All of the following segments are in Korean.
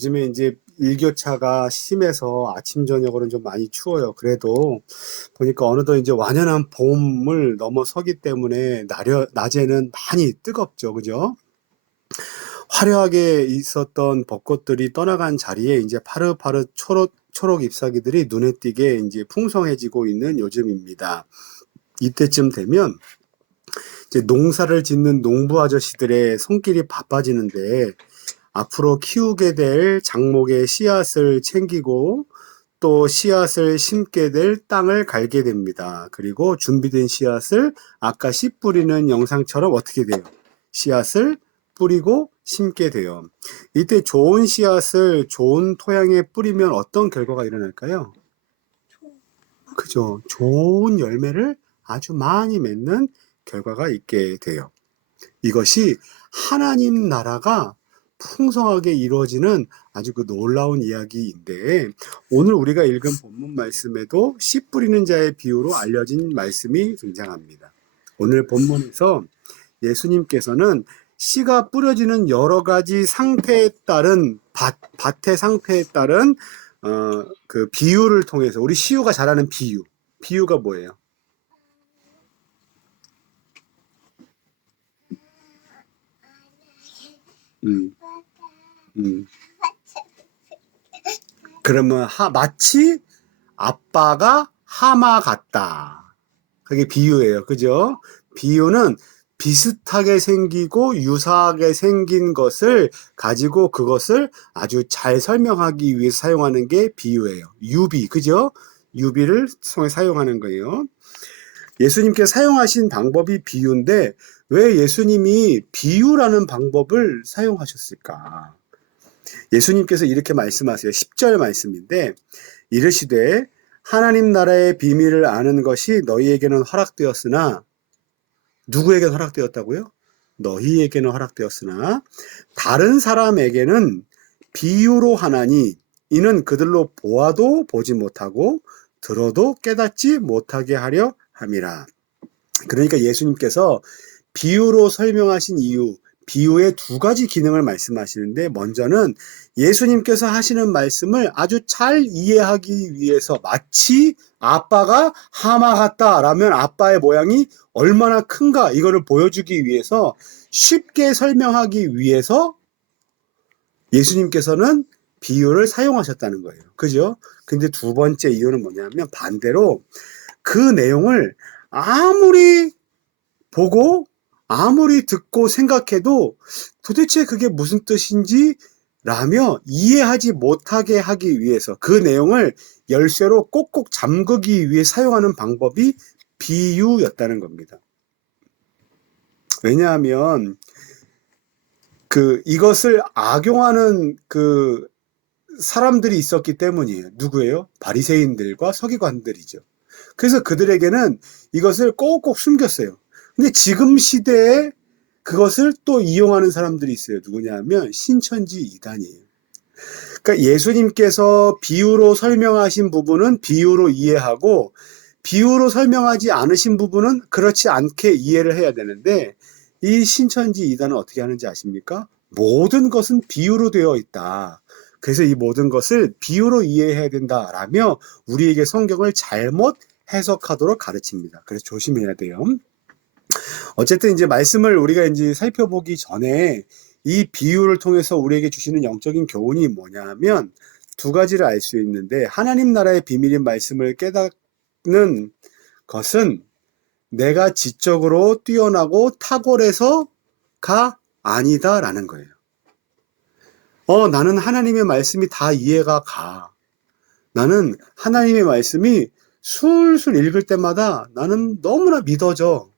요즘에 이제 일교차가 심해서 아침 저녁으로는 좀 많이 추워요. 그래도 보니까 어느덧 이제 완연한 봄을 넘어서기 때문에 낮에는 많이 뜨겁죠. 그죠? 화려하게 있었던 벚꽃들이 떠나간 자리에 이제 파릇파릇 초록 잎사귀들이 눈에 띄게 이제 풍성해지고 있는 요즘입니다. 이때쯤 되면 이제 농사를 짓는 농부 아저씨들의 손길이 바빠지는데, 앞으로 키우게 될 작목의 씨앗을 챙기고 또 씨앗을 심게 될 땅을 갈게 됩니다. 그리고 준비된 씨앗을 아까 씨 뿌리는 영상처럼 어떻게 돼요? 씨앗을 뿌리고 심게 돼요. 이때 좋은 씨앗을 좋은 토양에 뿌리면 어떤 결과가 일어날까요? 그죠? 좋은 열매를 아주 많이 맺는 결과가 있게 돼요. 이것이 하나님 나라가 풍성하게 이루어지는 아주 그 놀라운 이야기인데, 오늘 우리가 읽은 본문 말씀에도 씨 뿌리는 자의 비유로 알려진 말씀이 등장합니다. 오늘 본문에서 예수님께서는 씨가 뿌려지는 여러 가지 상태에 따른 밭의 상태에 따른 그 비유를 통해서, 우리 시우가 잘 아는 비유가 뭐예요? 음, 음. 그러면 마치 아빠가 하마 같다. 그게 비유예요. 그죠? 비유는 비슷하게 생기고 유사하게 생긴 것을 가지고 그것을 아주 잘 설명하기 위해 사용하는 게 비유예요. 유비, 그죠? 유비를 통해 사용하는 거예요. 예수님께 사용하신 방법이 비유인데 왜 예수님이 비유라는 방법을 사용하셨을까? 예수님께서 이렇게 말씀하세요. 10절 말씀인데, 이르시되 하나님 나라의 비밀을 아는 것이 너희에게는 허락되었으나, 누구에게는 허락되었다고요? 너희에게는 허락되었으나 다른 사람에게는 비유로 하나니, 이는 그들로 보아도 보지 못하고 들어도 깨닫지 못하게 하려 함이라. 그러니까 예수님께서 비유로 설명하신 이유, 비유의 두 가지 기능을 말씀하시는데, 먼저는 예수님께서 하시는 말씀을 아주 잘 이해하기 위해서, 마치 아빠가 하마 같다라면 아빠의 모양이 얼마나 큰가 이거를 보여주기 위해서, 쉽게 설명하기 위해서 예수님께서는 비유를 사용하셨다는 거예요. 그죠? 근데 두 번째 이유는 뭐냐면, 반대로 그 내용을 아무리 보고 아무리 듣고 생각해도 도대체 그게 무슨 뜻인지 라며 이해하지 못하게 하기 위해서, 그 내용을 열쇠로 꼭꼭 잠그기 위해 사용하는 방법이 비유였다는 겁니다. 왜냐하면 이것을 악용하는 사람들이 있었기 때문이에요. 누구예요? 바리새인들과 서기관들이죠. 그래서 그들에게는 이것을 꼭꼭 숨겼어요. 근데 지금 시대에 그것을 또 이용하는 사람들이 있어요. 누구냐 하면 신천지 이단이에요. 그러니까 예수님께서 비유로 설명하신 부분은 비유로 이해하고, 비유로 설명하지 않으신 부분은 그렇지 않게 이해를 해야 되는데, 이 신천지 이단은 어떻게 하는지 아십니까? 모든 것은 비유로 되어 있다. 그래서 이 모든 것을 비유로 이해해야 된다라며 우리에게 성경을 잘못 해석하도록 가르칩니다. 그래서 조심해야 돼요. 어쨌든 이제 말씀을 우리가 이제 살펴보기 전에 이 비유를 통해서 우리에게 주시는 영적인 교훈이 뭐냐면, 두 가지를 알 수 있는데, 하나님 나라의 비밀인 말씀을 깨닫는 것은 내가 지적으로 뛰어나고 탁월해서가 아니다라는 거예요. 나는 하나님의 말씀이 다 이해가 가. 나는 하나님의 말씀이 술술 읽을 때마다 나는 너무나 믿어져.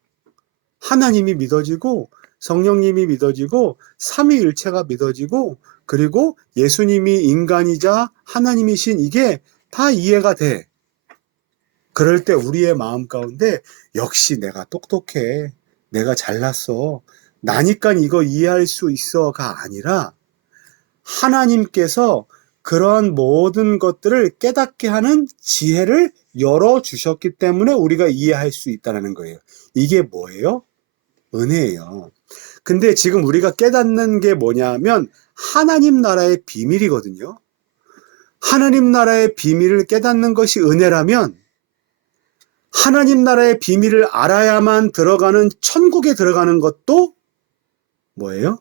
하나님이 믿어지고 성령님이 믿어지고 삼위일체가 믿어지고, 그리고 예수님이 인간이자 하나님이신 이게 다 이해가 돼. 그럴 때 우리의 마음 가운데 역시 내가 똑똑해, 내가 잘났어, 나니까 이거 이해할 수 있어가 아니라, 하나님께서 그러한 모든 것들을 깨닫게 하는 지혜를 열어주셨기 때문에 우리가 이해할 수 있다는 거예요. 이게 뭐예요? 은혜예요. 근데 지금 우리가 깨닫는 게 뭐냐면, 하나님 나라의 비밀이거든요. 하나님 나라의 비밀을 깨닫는 것이 은혜라면 하나님 나라의 비밀을 알아야만 들어가는 천국에 들어가는 것도 뭐예요?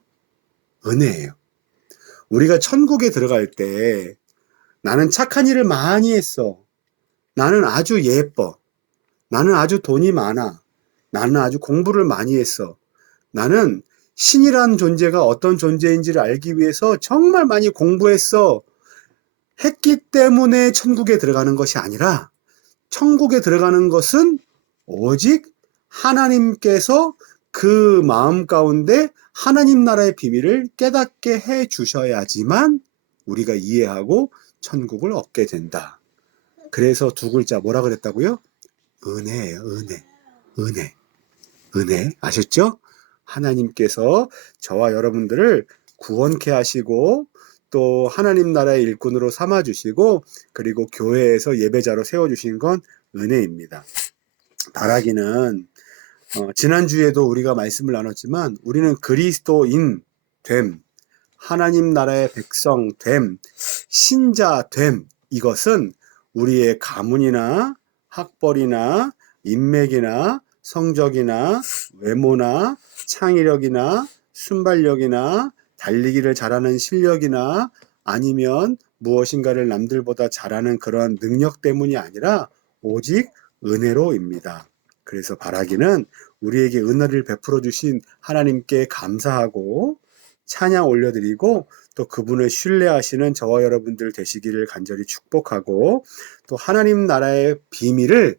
은혜예요. 우리가 천국에 들어갈 때 나는 착한 일을 많이 했어. 나는 아주 예뻐. 나는 아주 돈이 많아. 나는 아주 공부를 많이 했어. 나는 신이란 존재가 어떤 존재인지를 알기 위해서 정말 많이 공부했어. 했기 때문에 천국에 들어가는 것이 아니라 천국에 들어가는 것은 오직 하나님께서 그 마음 가운데 하나님 나라의 비밀을 깨닫게 해 주셔야지만 우리가 이해하고 천국을 얻게 된다. 그래서 두 글자 뭐라 그랬다고요? 은혜예요. 은혜. 은혜. 은혜. 아셨죠? 하나님께서 저와 여러분들을 구원케 하시고 또 하나님 나라의 일꾼으로 삼아주시고 그리고 교회에서 예배자로 세워주신 건 은혜입니다. 바라기는 지난주에도 우리가 말씀을 나눴지만 우리는 그리스도인 됨, 하나님 나라의 백성 됨, 신자 됨, 이것은 우리의 가문이나 학벌이나 인맥이나 성적이나 외모나 창의력이나 순발력이나 달리기를 잘하는 실력이나 아니면 무엇인가를 남들보다 잘하는 그런 능력 때문이 아니라 오직 은혜로입니다. 그래서 바라기는 우리에게 은혜를 베풀어 주신 하나님께 감사하고 찬양 올려드리고 또 그분을 신뢰하시는 저와 여러분들 되시기를 간절히 축복하고 또 하나님 나라의 비밀을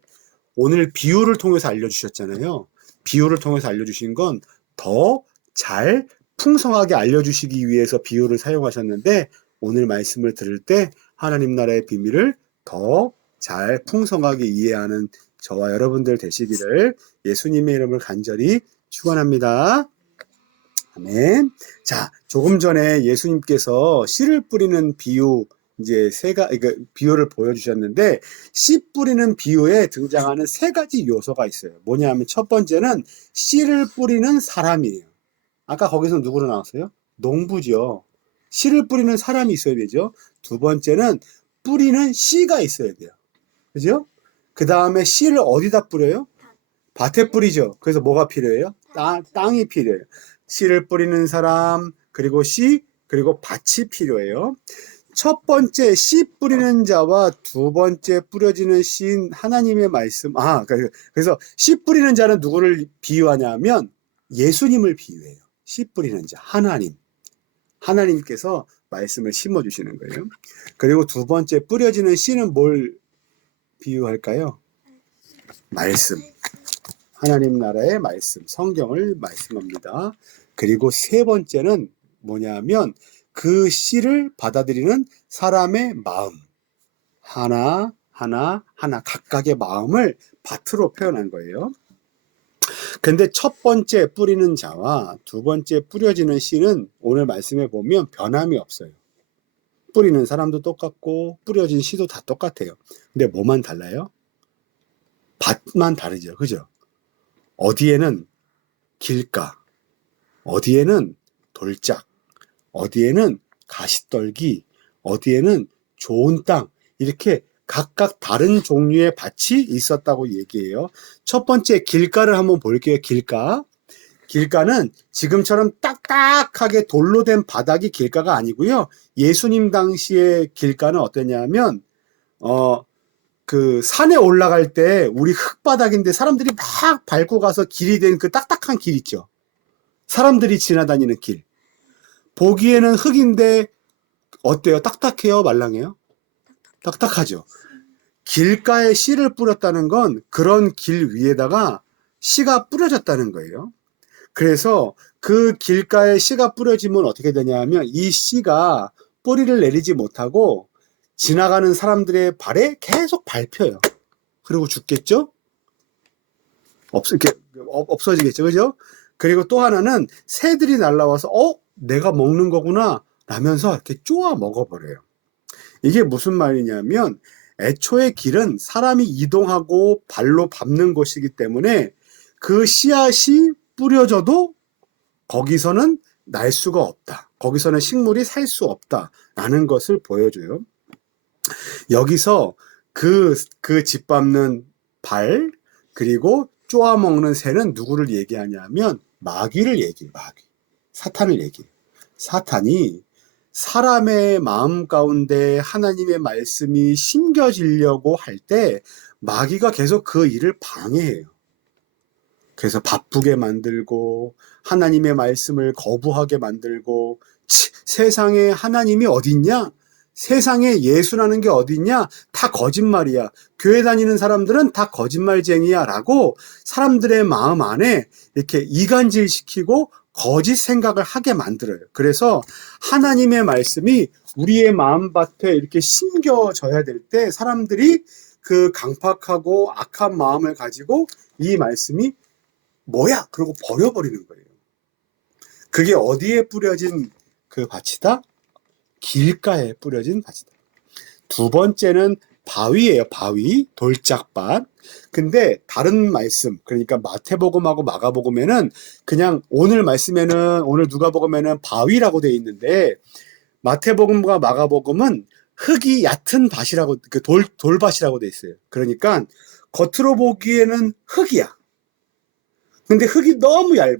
오늘 비유를 통해서 알려주셨잖아요. 비유를 통해서 알려주신 건 더 잘 풍성하게 알려주시기 위해서 비유를 사용하셨는데 오늘 말씀을 들을 때 하나님 나라의 비밀을 더 잘 풍성하게 이해하는 저와 여러분들 되시기를 예수님의 이름을 간절히 축원합니다. 아멘. 자, 조금 전에 예수님께서 씨를 뿌리는 비유 이제 비유를 보여주셨는데 씨 뿌리는 비유에 등장하는 세 가지 요소가 있어요. 뭐냐면 첫 번째는 씨를 뿌리는 사람이에요. 아까 거기서 누구로 나왔어요? 농부죠. 씨를 뿌리는 사람이 있어야 되죠. 두 번째는 뿌리는 씨가 있어야 돼요. 그죠? 그 다음에 씨를 어디다 뿌려요? 밭에 뿌리죠. 그래서 뭐가 필요해요? 땅이 필요해요. 씨를 뿌리는 사람, 그리고 씨, 그리고 밭이 필요해요. 첫 번째 씨 뿌리는 자와 두 번째 뿌려지는 씨인 하나님의 말씀. 그래서 씨 뿌리는 자는 누구를 비유하냐면 예수님을 비유해요. 씨 뿌리는 자, 하나님. 하나님께서 말씀을 심어주시는 거예요. 그리고 두 번째 뿌려지는 씨는 뭘 비유할까요? 말씀. 하나님 나라의 말씀, 성경을 말씀합니다. 그리고 세 번째는 뭐냐면 그 씨를 받아들이는 사람의 마음. 하나 각각의 마음을 밭으로 표현한 거예요. 근데 첫 번째 뿌리는 자와 두 번째 뿌려지는 씨는 오늘 말씀에 보면 변함이 없어요. 뿌리는 사람도 똑같고 뿌려진 씨도 다 똑같아요. 근데 뭐만 달라요? 밭만 다르죠. 그죠? 어디에는 길가, 어디에는 돌짝, 어디에는 가시떨기, 어디에는 좋은 땅, 이렇게 각각 다른 종류의 밭이 있었다고 얘기해요. 첫 번째 길가를 한번 볼게요. 길가. 길가는 지금처럼 딱딱하게 돌로 된 바닥이 길가가 아니고요. 예수님 당시의 길가는 어떠냐면 그 산에 올라갈 때 우리 흙바닥인데 사람들이 막 밟고 가서 길이 된 그 딱딱한 길 있죠. 사람들이 지나다니는 길. 보기에는 흙인데 어때요? 딱딱해요? 말랑해요? 딱딱하죠. 길가에 씨를 뿌렸다는 건 그런 길 위에다가 씨가 뿌려졌다는 거예요. 그래서 그 길가에 씨가 뿌려지면 어떻게 되냐면 이 씨가 뿌리를 내리지 못하고 지나가는 사람들의 발에 계속 밟혀요. 그리고 죽겠죠? 없어지겠죠. 그죠? 그리고 또 하나는 새들이 날라와서 내가 먹는 거구나 라면서 이렇게 쪼아 먹어버려요. 이게 무슨 말이냐면 애초에 길은 사람이 이동하고 발로 밟는 곳이기 때문에 그 씨앗이 뿌려져도 거기서는 날 수가 없다. 거기서는 식물이 살 수 없다라는 것을 보여줘요. 여기서 그 짓밟는 발, 그리고 쪼아먹는 새는 누구를 얘기하냐면 마귀를 얘기해요. 마귀. 사탄을 얘기해요. 사탄이 사람의 마음 가운데 하나님의 말씀이 심겨지려고 할 때 마귀가 계속 그 일을 방해해요. 그래서 바쁘게 만들고 하나님의 말씀을 거부하게 만들고, 세상에 하나님이 어딨냐? 세상에 예수라는 게 어딨냐? 다 거짓말이야. 교회 다니는 사람들은 다 거짓말쟁이야 라고 사람들의 마음 안에 이렇게 이간질시키고 거짓 생각을 하게 만들어요. 그래서 하나님의 말씀이 우리의 마음밭에 이렇게 심겨져야 될 때 사람들이 그 강팍하고 악한 마음을 가지고 이 말씀이 뭐야? 그러고 버려버리는 거예요. 그게 어디에 뿌려진 그 밭이다? 길가에 뿌려진 밭이다. 두 번째는 바위예요. 바위, 돌짝밭. 근데 다른 말씀, 그러니까 마태복음하고 마가복음에는 그냥 오늘 말씀에는, 오늘 누가복음에는 바위라고 돼 있는데 마태복음과 마가복음은 흙이 얕은 밭이라고, 그 돌밭이라고 돼 있어요. 그러니까 겉으로 보기에는 흙이야. 근데 흙이 너무 얇아.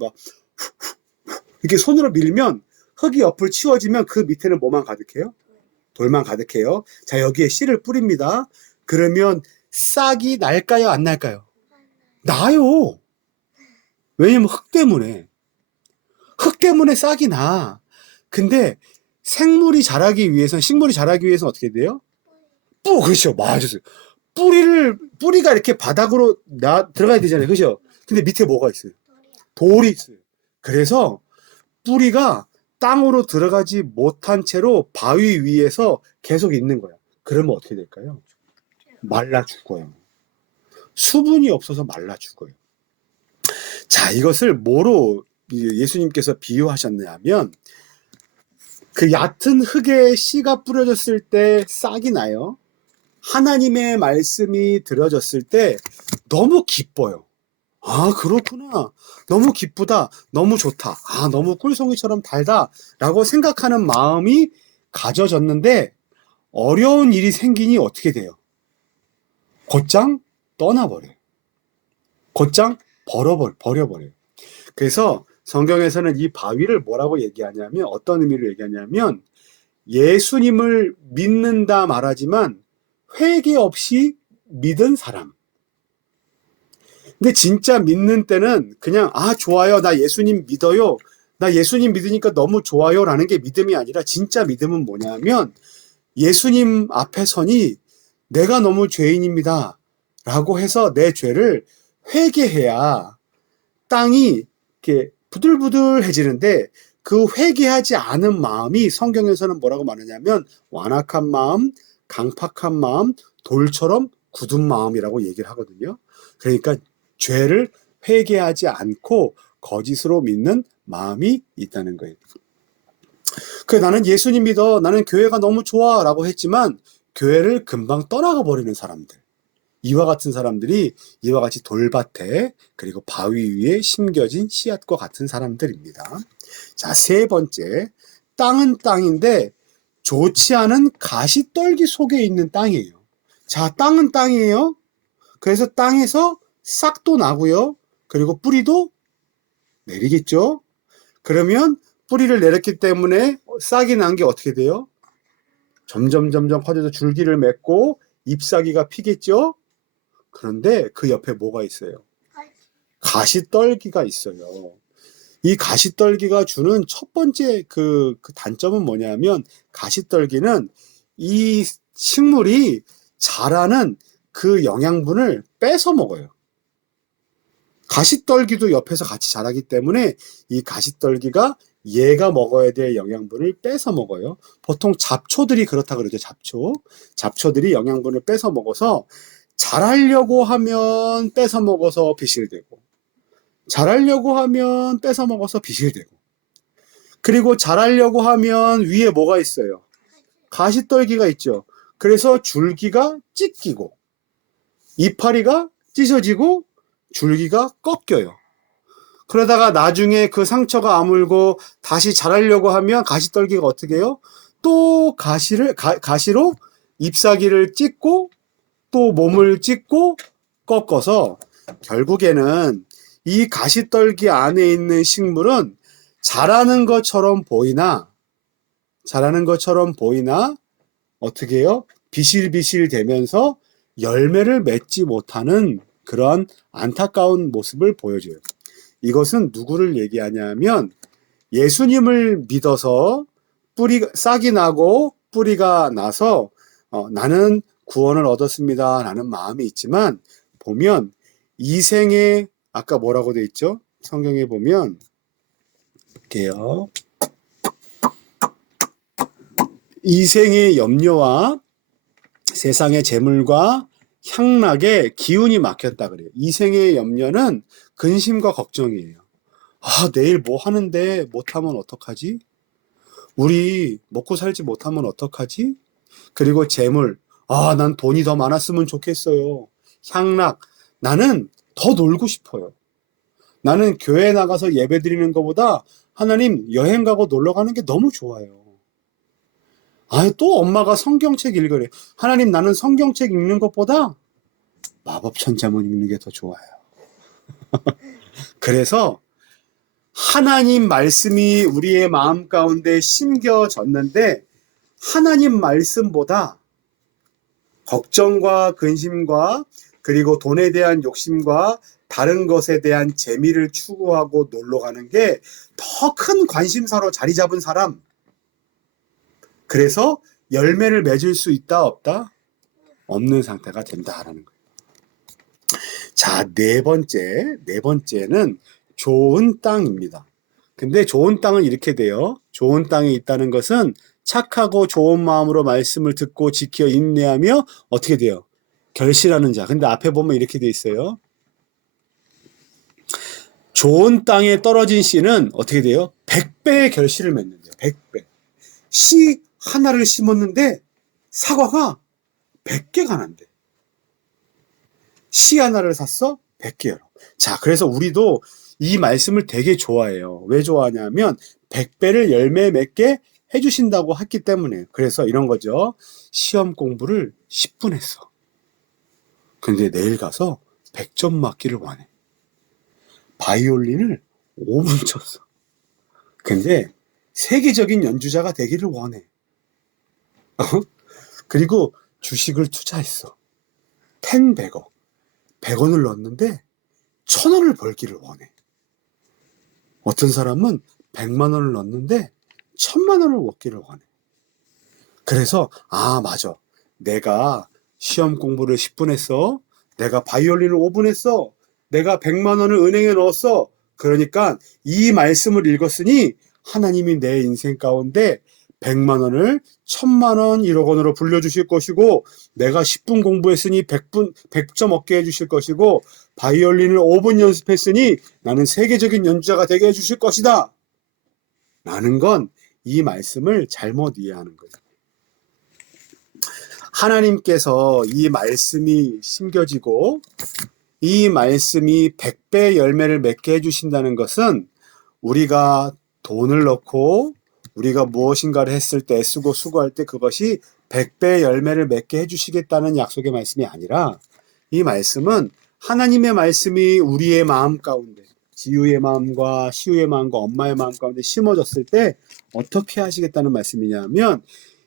이렇게 손으로 밀면 흙이 옆을 치워지면 그 밑에는 뭐만 가득해요? 돌만 가득해요. 자, 여기에 씨를 뿌립니다. 그러면 싹이 날까요? 안 날까요? 나요. 왜냐면 흙 때문에. 흙 때문에 싹이 나. 근데 식물이 자라기 위해서는 어떻게 돼요? 그렇죠. 맞았어요. 뿌리가 이렇게 바닥으로 들어가야 되잖아요. 그죠? 근데 밑에 뭐가 있어요? 돌이 있어요. 그래서 뿌리가 땅으로 들어가지 못한 채로 바위 위에서 계속 있는 거야. 그러면 어떻게 될까요? 말라 죽어요. 수분이 없어서 말라 죽어요. 자, 이것을 뭐로 예수님께서 비유하셨냐면, 그 얕은 흙에 씨가 뿌려졌을 때 싹이 나요. 하나님의 말씀이 들어졌을 때 너무 기뻐요. 아, 그렇구나. 너무 기쁘다. 너무 좋다. 아, 너무 꿀송이처럼 달다. 라고 생각하는 마음이 가져졌는데 어려운 일이 생기니 어떻게 돼요? 곧장 떠나버려요. 곧장 버려버려요. 그래서 성경에서는 이 바위를 뭐라고 얘기하냐면, 어떤 의미로 얘기하냐면, 예수님을 믿는다 말하지만 회개 없이 믿은 사람. 근데 진짜 믿는 때는 그냥, 아, 좋아요. 나 예수님 믿어요. 나 예수님 믿으니까 너무 좋아요. 라는 게 믿음이 아니라, 진짜 믿음은 뭐냐면 예수님 앞에 서니 내가 너무 죄인입니다. 라고 해서 내 죄를 회개해야 땅이 이렇게 부들부들해지는데, 그 회개하지 않은 마음이 성경에서는 뭐라고 말하냐면 완악한 마음, 강팍한 마음, 돌처럼 굳은 마음이라고 얘기를 하거든요. 그러니까 죄를 회개하지 않고 거짓으로 믿는 마음이 있다는 거예요. 나는 예수님 믿어, 나는 교회가 너무 좋아 라고 했지만 교회를 금방 떠나가 버리는 사람들, 이와 같은 사람들이 이와 같이 돌밭에, 그리고 바위 위에 심겨진 씨앗과 같은 사람들입니다. 자, 세 번째, 땅은 땅인데 좋지 않은 가시떨기 속에 있는 땅이에요. 자, 땅은 땅이에요. 그래서 땅에서 싹도 나고요. 그리고 뿌리도 내리겠죠. 그러면 뿌리를 내렸기 때문에 싹이 난 게 어떻게 돼요? 점점 커져서 줄기를 맺고 잎사귀가 피겠죠. 그런데 그 옆에 뭐가 있어요? 가시떨기가 있어요. 이 가시떨기가 주는 첫 번째 그 단점은 뭐냐면, 가시떨기는 이 식물이 자라는 그 영양분을 뺏어 먹어요. 가시떨기도 옆에서 같이 자라기 때문에 이 가시떨기가 얘가 먹어야 될 영양분을 뺏어 먹어요. 보통 잡초들이 그렇다 그러죠. 잡초들이 영양분을 뺏어 먹어서 자라려고 하면 뺏어 먹어서 비실되고, 자라려고 하면 뺏어 먹어서 비실되고, 그리고 자라려고 하면 위에 뭐가 있어요? 가시떨기가 있죠. 그래서 줄기가 찢기고 이파리가 찢어지고 줄기가 꺾여요. 그러다가 나중에 그 상처가 아물고 다시 자라려고 하면 가시떨기가 어떻게 해요? 또 가시로 잎사귀를 찢고 또 몸을 찢고 꺾어서 결국에는 이 가시떨기 안에 있는 식물은 자라는 것처럼 보이나 어떻게 해요? 비실비실 되면서 열매를 맺지 못하는 그런 안타까운 모습을 보여줘요. 이것은 누구를 얘기하냐면 예수님을 믿어서 싹이 나고 뿌리가 나서 나는 구원을 얻었습니다 라는 마음이 있지만 보면 이생에 아까 뭐라고 돼 있죠? 성경에 보면 이렇게요. 이생의 염려와 세상의 재물과 향락에 기운이 막혔다 그래요. 이생의 염려는 근심과 걱정이에요. 아, 내일 뭐 하는데 못하면 어떡하지? 우리 먹고 살지 못하면 어떡하지? 그리고 재물, 아, 난 돈이 더 많았으면 좋겠어요. 향락, 나는 더 놀고 싶어요. 나는 교회 나가서 예배 드리는 것보다 하나님 여행 가고 놀러 가는 게 너무 좋아요. 아, 또 엄마가 성경책 읽으래. 하나님 나는 성경책 읽는 것보다 마법천자문 읽는 게 더 좋아요. 그래서 하나님 말씀이 우리의 마음 가운데 심겨졌는데 하나님 말씀보다 걱정과 근심과 그리고 돈에 대한 욕심과 다른 것에 대한 재미를 추구하고 놀러 가는 게 더 큰 관심사로 자리 잡은 사람. 그래서 열매를 맺을 수 있다 없다? 없는 상태가 된다라는 거예요. 자, 네 번째는 좋은 땅입니다. 근데 좋은 땅은 이렇게 돼요. 좋은 땅에 있다는 것은 착하고 좋은 마음으로 말씀을 듣고 지켜 인내하며 어떻게 돼요? 결실하는 자. 근데 앞에 보면 이렇게 돼 있어요. 좋은 땅에 떨어진 씨는 어떻게 돼요? 100배의 결실을 맺는데요. 100배. 씨 하나를 심었는데 사과가 100개가 난대. 씨 하나를 샀어? 100개요. 자, 그래서 우리도 이 말씀을 되게 좋아해요. 왜 좋아하냐면 100배를 열매 맺게 해주신다고 했기 때문에. 그래서 이런 거죠. 시험 공부를 10분 했어. 근데 내일 가서 100점 맞기를 원해. 바이올린을 5분 쳤어. 근데 세계적인 연주자가 되기를 원해. 그리고 주식을 투자했어. 100억. 100원을 넣었는데 1000원을 벌기를 원해. 어떤 사람은 100만 원을 넣었는데 1000만 원을 얻기를 원해. 그래서 아, 맞아. 내가 시험 공부를 10분 했어. 내가 바이올린을 5분 했어. 내가 100만 원을 은행에 넣었어. 그러니까 이 말씀을 읽었으니 하나님이 내 인생 가운데 100만 원을 1000만 원, 1억 원으로 불려주실 것이고 내가 10분 공부했으니 100점 얻게 해주실 것이고 바이올린을 5분 연습했으니 나는 세계적인 연주자가 되게 해주실 것이다. 라는 건 이 말씀을 잘못 이해하는 거예요. 하나님께서 이 말씀이 심겨지고 이 말씀이 100배 열매를 맺게 해주신다는 것은 우리가 돈을 넣고 우리가 무엇인가를 했을 때 애쓰고 수고할 때 그것이 100배 열매를 맺게 해주시겠다는 약속의 말씀이 아니라 이 말씀은 하나님의 말씀이 우리의 마음 가운데 지우의 마음과 시우의 마음과 엄마의 마음 가운데 심어졌을 때 어떻게 하시겠다는 말씀이냐면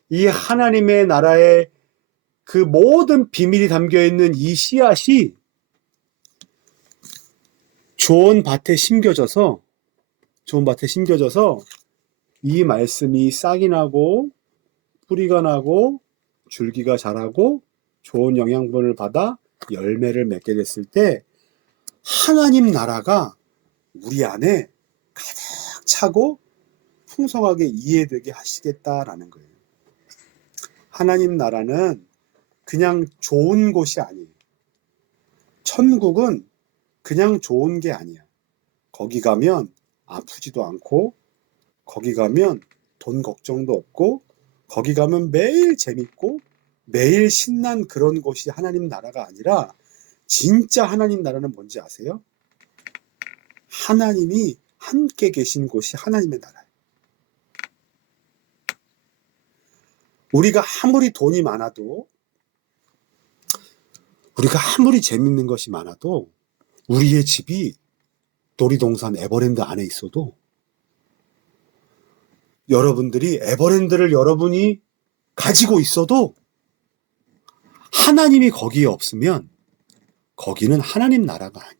이 하나님의 나라의 그 모든 비밀이 담겨있는 이 씨앗이 좋은 밭에 심겨져서 이 말씀이 싹이 나고 뿌리가 나고 줄기가 자라고 좋은 영양분을 받아 열매를 맺게 됐을 때 하나님 나라가 우리 안에 가득 차고 풍성하게 이해되게 하시겠다라는 거예요. 하나님 나라는 그냥 좋은 곳이 아니에요. 천국은 그냥 좋은 게 아니야. 거기 가면 아프지도 않고 거기 가면 돈 걱정도 없고 거기 가면 매일 재밌고 매일 신난 그런 곳이 하나님 나라가 아니라 진짜 하나님 나라는 뭔지 아세요? 하나님이 함께 계신 곳이 하나님의 나라예요. 우리가 아무리 돈이 많아도, 우리가 아무리 재밌는 것이 많아도, 우리의 집이 놀이동산 에버랜드 안에 있어도, 여러분들이 에버랜드를 여러분이 가지고 있어도 하나님이 거기에 없으면 거기는 하나님 나라가 아니에요.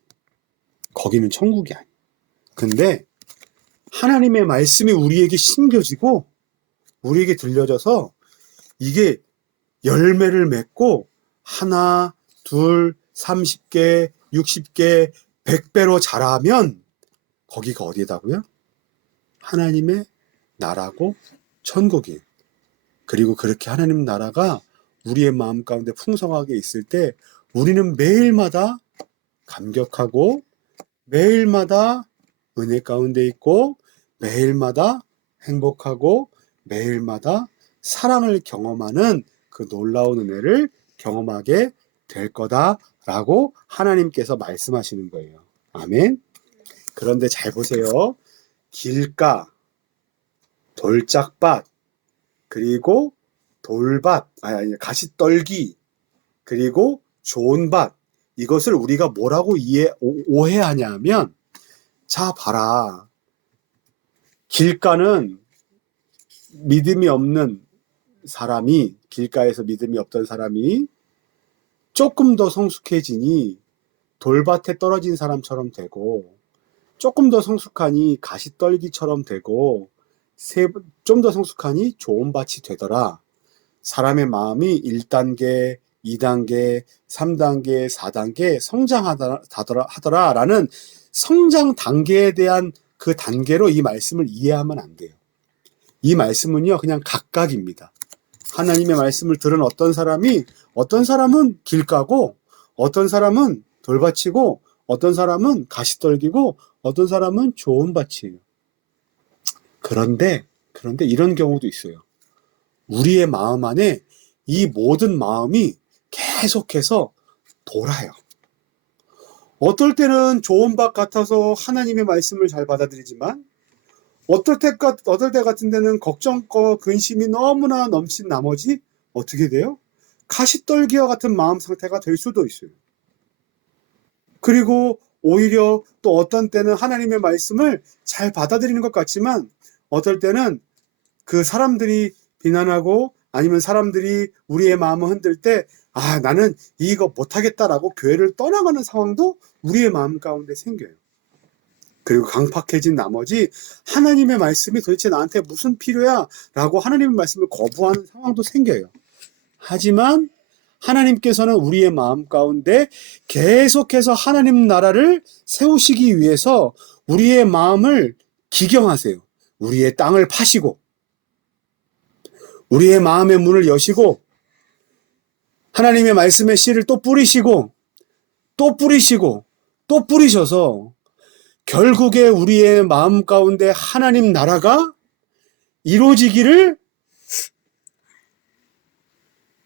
거기는 천국이 아니에요. 근데 하나님의 말씀이 우리에게 심겨지고 우리에게 들려져서 이게 열매를 맺고 하나, 둘, 30개, 60개, 100배로 자라면 거기가 어디다고요? 하나님의 나라고 천국이에요. 그리고 그렇게 하나님 나라가 우리의 마음 가운데 풍성하게 있을 때 우리는 매일마다 감격하고 매일마다 은혜 가운데 있고 매일마다 행복하고 매일마다 사랑을 경험하는 그 놀라운 은혜를 경험하게 될 거다라고 하나님께서 말씀하시는 거예요. 아멘. 그런데 잘 보세요. 길가, 돌짝밭, 그리고 돌밭, 가시떨기, 그리고 좋은 밭, 이것을 우리가 뭐라고 오해하냐면, 자, 봐라. 길가는 믿음이 없는 사람이, 길가에서 믿음이 없던 사람이 조금 더 성숙해지니 돌밭에 떨어진 사람처럼 되고, 조금 더 성숙하니 가시떨기처럼 되고, 좀 더 성숙하니 좋은 밭이 되더라. 사람의 마음이 1단계, 2단계, 3단계, 4단계 성장하더라 라는 성장 단계에 대한 그 단계로 이 말씀을 이해하면 안 돼요. 이 말씀은요, 그냥 각각입니다. 하나님의 말씀을 들은 어떤 사람은 길가고, 어떤 사람은 돌밭이고, 어떤 사람은 가시떨기고, 어떤 사람은 좋은 밭이에요. 그런데 이런 경우도 있어요. 우리의 마음 안에 이 모든 마음이 계속해서 돌아요. 어떨 때는 좋은 밭 같아서 하나님의 말씀을 잘 받아들이지만 어떨 때 같은 데는 걱정과 근심이 너무나 넘친 나머지 어떻게 돼요? 가시떨기와 같은 마음 상태가 될 수도 있어요. 그리고 오히려 또 어떤 때는 하나님의 말씀을 잘 받아들이는 것 같지만 어떨 때는 그 사람들이 비난하고 아니면 사람들이 우리의 마음을 흔들 때 나는 이거 못하겠다라고 교회를 떠나가는 상황도 우리의 마음 가운데 생겨요. 그리고 강팍해진 나머지 하나님의 말씀이 도대체 나한테 무슨 필요야? 라고 하나님의 말씀을 거부하는 상황도 생겨요. 하지만 하나님께서는 우리의 마음 가운데 계속해서 하나님 나라를 세우시기 위해서 우리의 마음을 기경하세요. 우리의 땅을 파시고 우리의 마음의 문을 여시고 하나님의 말씀의 씨를 또 뿌리시고 또 뿌리시고 또 뿌리셔서 결국에 우리의 마음 가운데 하나님 나라가 이루어지기를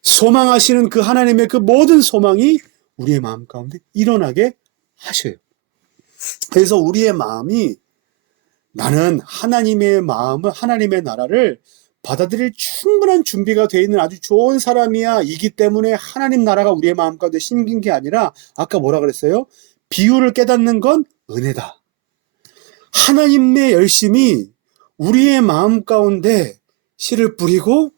소망하시는 그 하나님의 그 모든 소망이 우리의 마음 가운데 일어나게 하셔요. 그래서 우리의 마음이 나는 하나님의 마음을, 하나님의 나라를 받아들일 충분한 준비가 되어 있는 아주 좋은 사람이야 이기 때문에 하나님 나라가 우리의 마음 가운데 심긴 게 아니라 아까 뭐라 그랬어요? 비유를 깨닫는 건 은혜다. 하나님의 열심이 우리의 마음 가운데 씨를 뿌리고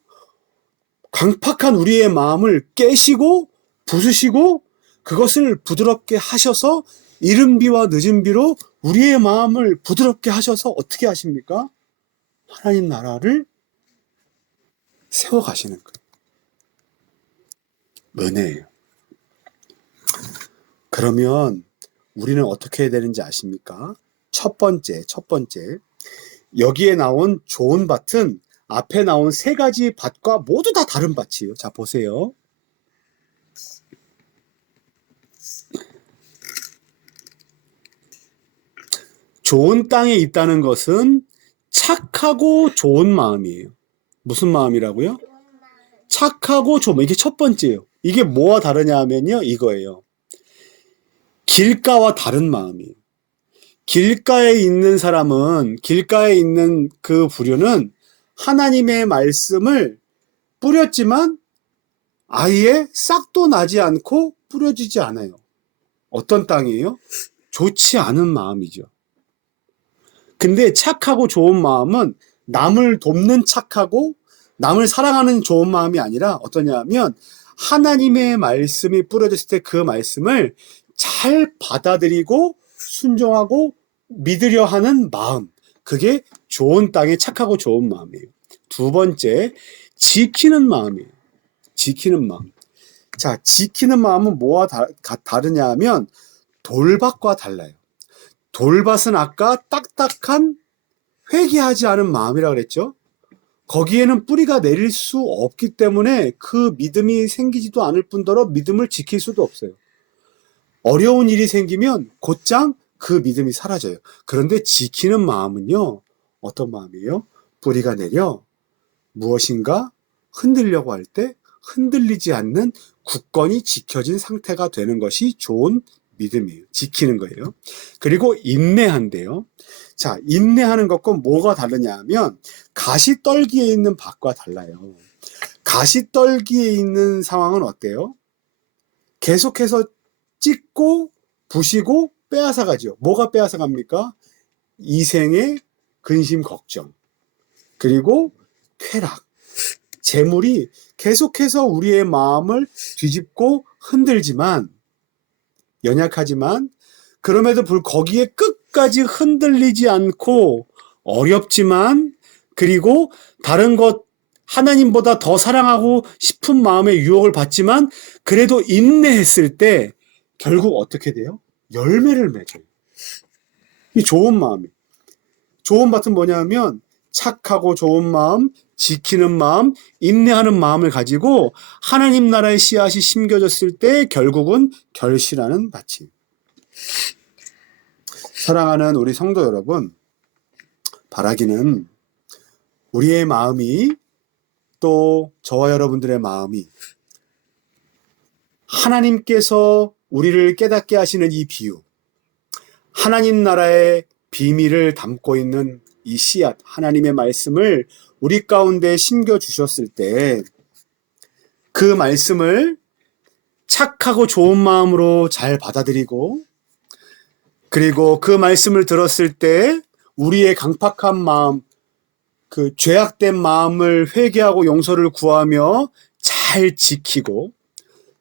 강팍한 우리의 마음을 깨시고 부수시고 그것을 부드럽게 하셔서 이른 비와 늦은 비로 우리의 마음을 부드럽게 하셔서 어떻게 하십니까? 하나님 나라를 세워가시는 거예요. 은혜예요. 그러면 우리는 어떻게 해야 되는지 아십니까? 첫 번째. 여기에 나온 좋은 밭은 앞에 나온 세 가지 밭과 모두 다 다른 밭이에요. 자, 보세요. 좋은 땅에 있다는 것은 착하고 좋은 마음이에요. 무슨 마음이라고요? 착하고 좋은 마음. 이게 첫 번째예요. 이게 뭐와 다르냐 하면요. 이거예요. 길가와 다른 마음이에요. 길가에 있는 사람은, 길가에 있는 그 부류는 하나님의 말씀을 뿌렸지만 아예 싹도 나지 않고 뿌려지지 않아요. 어떤 땅이에요? 좋지 않은 마음이죠. 근데 착하고 좋은 마음은 남을 돕는 착하고 남을 사랑하는 좋은 마음이 아니라 어떠냐면 하나님의 말씀이 뿌려졌을 때 그 말씀을 잘 받아들이고 순종하고 믿으려 하는 마음. 그게 좋은 땅의 착하고 좋은 마음이에요. 두 번째, 지키는 마음이에요. 지키는 마음. 자, 지키는 마음은 뭐와 다르냐 하면 돌밭과 달라요. 돌밭은 아까 딱딱한 회개하지 않은 마음이라고 그랬죠. 거기에는 뿌리가 내릴 수 없기 때문에 그 믿음이 생기지도 않을 뿐더러 믿음을 지킬 수도 없어요. 어려운 일이 생기면 곧장 그 믿음이 사라져요. 그런데 지키는 마음은요, 어떤 마음이에요? 뿌리가 내려 무엇인가 흔들려고 할 때 흔들리지 않는 굳건히 지켜진 상태가 되는 것이 좋은 믿음이에요. 지키는 거예요. 그리고 인내한대요. 자, 인내하는 것과 뭐가 다르냐 하면 가시떨기에 있는 밭과 달라요. 가시떨기에 있는 상황은 어때요? 계속해서 찢고 부시고 빼앗아 가죠. 뭐가 빼앗아 갑니까? 이생의 근심 걱정, 그리고 쾌락, 재물이 계속해서 우리의 마음을 뒤집고 흔들지만, 연약하지만 그럼에도 불구하고 거기에 끝까지 흔들리지 않고 어렵지만, 그리고 다른 것 하나님보다 더 사랑하고 싶은 마음의 유혹을 받지만 그래도 인내했을 때 결국 어떻게 돼요? 열매를 맺어요. 이 좋은 마음이. 좋은 밭은 뭐냐면 착하고 좋은 마음, 지키는 마음, 인내하는 마음을 가지고 하나님 나라의 씨앗이 심겨졌을 때 결국은 결실하는 밭이. 사랑하는 우리 성도 여러분, 바라기는 우리의 마음이, 또 저와 여러분들의 마음이 하나님께서 우리를 깨닫게 하시는 이 비유, 하나님 나라의 비밀을 담고 있는 이 씨앗, 하나님의 말씀을 우리 가운데 심겨주셨을 때 그 말씀을 착하고 좋은 마음으로 잘 받아들이고, 그리고 그 말씀을 들었을 때 우리의 강팍한 마음, 그 죄악된 마음을 회개하고 용서를 구하며 잘 지키고,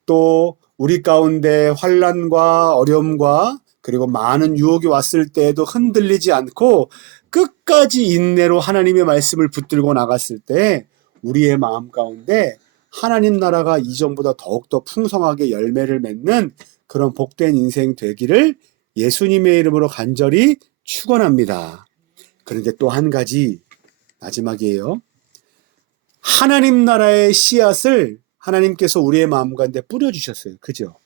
또 우리 가운데 환난과 어려움과 그리고 많은 유혹이 왔을 때에도 흔들리지 않고 끝까지 인내로 하나님의 말씀을 붙들고 나갔을 때 우리의 마음 가운데 하나님 나라가 이전보다 더욱더 풍성하게 열매를 맺는 그런 복된 인생 되기를 예수님의 이름으로 간절히 축원합니다. 그런데 또 한 가지, 마지막이에요. 하나님 나라의 씨앗을 하나님께서 우리의 마음 가운데 뿌려주셨어요. 그죠?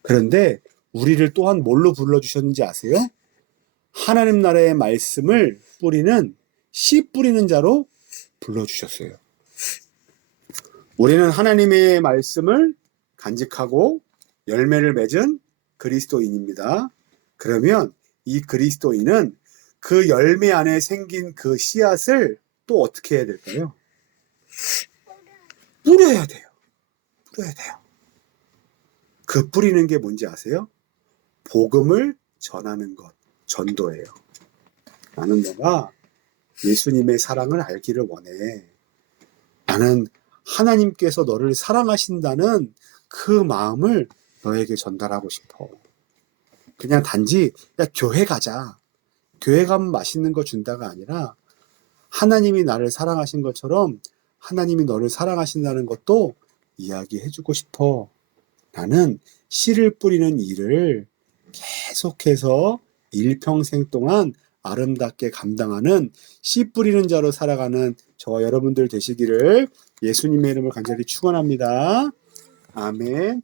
그런데 우리를 또한 뭘로 불러주셨는지 아세요? 하나님 나라의 말씀을 뿌리는, 씨 뿌리는 자로 불러주셨어요. 우리는 하나님의 말씀을 간직하고 열매를 맺은 그리스도인입니다. 그러면 이 그리스도인은 그 열매 안에 생긴 그 씨앗을 또 어떻게 해야 될까요? 뿌려야 돼요. 뿌려야 돼요. 그 뿌리는 게 뭔지 아세요? 복음을 전하는 것, 전도예요. 나는 너가 예수님의 사랑을 알기를 원해. 나는 하나님께서 너를 사랑하신다는 그 마음을 너에게 전달하고 싶어. 그냥 단지 야 교회 가자, 교회 가면 맛있는 거 준다가 아니라 하나님이 나를 사랑하신 것처럼 하나님이 너를 사랑하신다는 것도 이야기해주고 싶어. 나는 씨를 뿌리는 일을 계속해서 일평생 동안 아름답게 감당하는 씨 뿌리는 자로 살아가는 저와 여러분들 되시기를 예수님의 이름을 간절히 축원합니다. 아멘.